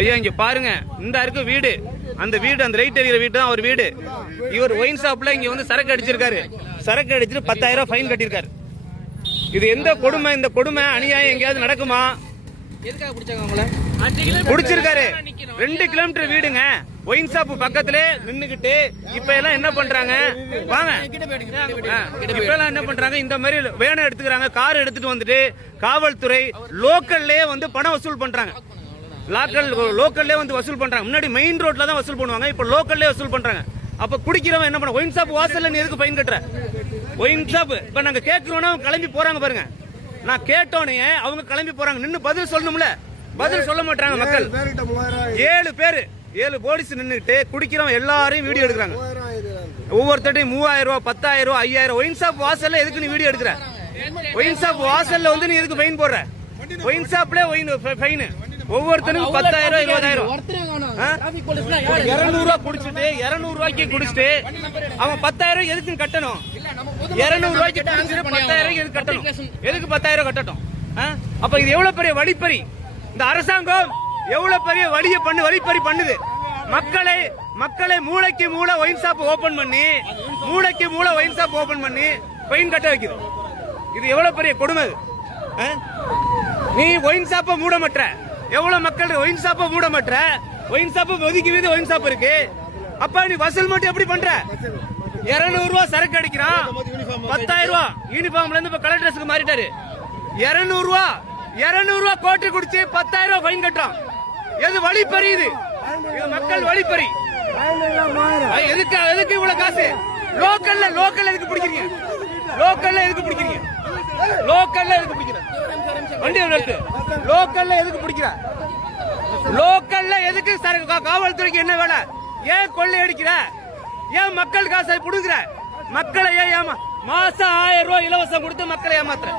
ஐயா இங்க பாருங்க. இந்த இருக்கு வீடு. அந்த வீடு அந்த ரைட் எறிகிற வீடு தான் அவர் வீடு. இவர் ஒயின் ஷாப்ல இங்க வந்து சரக்கு அடிச்சிருக்காரு. சரக்கு அடிச்சுட்டு பத்தாயிரம் ரூபாய் ஃபைன் கட்டியிருக்காரு. இது எந்த கொடுமை? இந்த கொடுமை அநியாயம் எங்கேயாவது நடக்குமா? புடிச்சிருக்காரு. ரெண்டு கிலோமீட்டர் வீடுங்க. ஒயின் ஷாப் பக்கத்திலே நின்னுகிட்டு இப்ப எல்லாம் என்ன பண்றாங்க? வாங்க. இப்ப எல்லாம் என்ன பண்றாங்க? இந்த மாதிரி வேனை எடுத்துக்கிறாங்க. கார் எடுத்துட்டு வந்துட்டு காவல்துறை லோக்கல்லே வந்து பணம் வசூல் பண்றாங்க. லாக்கல் லோக்கல்லே வந்து வசூல் பண்றாங்க. முன்னாடி மெயின் ரோட்ல தான் வசூல் பண்ணுவாங்க இப்ப லோக்கல்லே வசூல் பண்றாங்க. அப்ப குடிக்கிறவன் என்ன பண்ண ஒயின் ஷாப் வாசல்ல நீ எதுக்கு ஃபைன் கட்டுற? ஒயின் ஷாப் இப்ப நாங்க கேட்கிறோம்னா கிளம்பி போறாங்க பாருங்க. நான் கேட்டோனே அவங்க கிளம்பி போறாங்க. நின்னு பதில் சொல்லணும்ல. பதில் சொல்ல மாட்டாங்க மக்கள். ஏழு பேரு. ஏழு போலீஸ் நின்னுட்டு குடிக்கிறவன் எல்லாரையும் வீடியோ எடுக்கிறாங்க. ஒவ்வொருத்தட்டையும் மூவாயிரம் ரூபாய் பத்தாயிரம் ரூபாய் ஐயாயிரம் ஒயின் ஷாப் வாசல்ல எதுக்கு நீ வீடியோ எடுக்கிற? ஒயின் ஷாப் வாசல்ல வந்து நீ எதுக்கு ஃபைன் போடுற? ஒயின் ஷாப்ல ஒயின் ஃபைன் ஒவ்வொருத்தனுக்கும் பத்தாயிரம் இருபதாயிரம். ஒருத்தரே காணோம். ஆ? டிராபிக் போலீஸ்லாம் யாரு? இருநூறு ரூபாய் குடிச்சிட்டு இருநூறு ரூபாய்க்கு குடிச்சிட்டு அவன் பத்தாயிரம் எதுக்கு கட்டணும்? இல்ல நம்ம இருநூறு ரூபாய்க்கு குடிச்சிட்டு பத்தாயிரம் எதுக்கு கட்டணும்? எதுக்கு பத்தாயிரம் கட்டட்டும்? ஆ? அப்ப இது எவ்வளவு பெரிய வழிப்பறி? இந்த அரசாங்கம் எவ்வளவு பெரிய வழிய பண்ணு வழிப்பறி பண்ணுது? மக்களை மக்களை மூளைக்கு மூளை ஒயின் ஷாப் ஓபன் பண்ணி மூளைக்கு மூளை ஒயின் ஷாப் ஓபன் பண்ணி ஃபைன் கட்ட வைக்குது. இது எவ்வளவு பெரிய கொடுமை? நீ ஒயின் ஷாப்பை மூட மாட்ட எவ்வளவு மக்கள் ஒயின் ஷாப்பை மூட மாட்டுற? ஒயின் ஷாப் ஒதுக்கி வீது ஒயின் ஷாப் இருக்கு. அப்ப நீ வசூல் மட்டும் எப்படி பண்ற? இருநூறு ரூபா சரக்கு அடிக்கிறான். பத்தாயிரம் ரூபா யூனிஃபார்ம்ல இருந்து இப்ப கலர் ட்ரெஸ்க்கு மாறிட்டாரு. இருநூறு ரூபா இருநூறு ரூபா கோட்டு குடிச்சு பத்தாயிரம் ரூபா ஃபைன் கட்டுறான். எது வழி பறியுது இது மக்கள் வழி பறி எதுக்கு எதுக்கு இவ்வளவு காசு? லோக்கல்ல லோக்கல்ல எதுக்கு பிடிக்கிறீங்க? லோக்கல்ல எதுக்கு பிடிக்கிறீங்க? லோக்கல்ல எதுக்கு பிடிக்கிறீங்க? வண்டி நிறுத்து. லோக்கல்ல எதுக்கு பிடிக்கிற? லோக்கல்ல எதுக்கு காவல்துறைக்கு என்ன வேலை? ஏன் கொள்ளை அடிக்கிற? ஏன் மக்கள் காசை புடுங்குற? மக்களை ஏன் ஏமா மாசம் ஆயிரம் ரூபாய் இலவசம் கொடுத்து மக்களை ஏமாத்துற?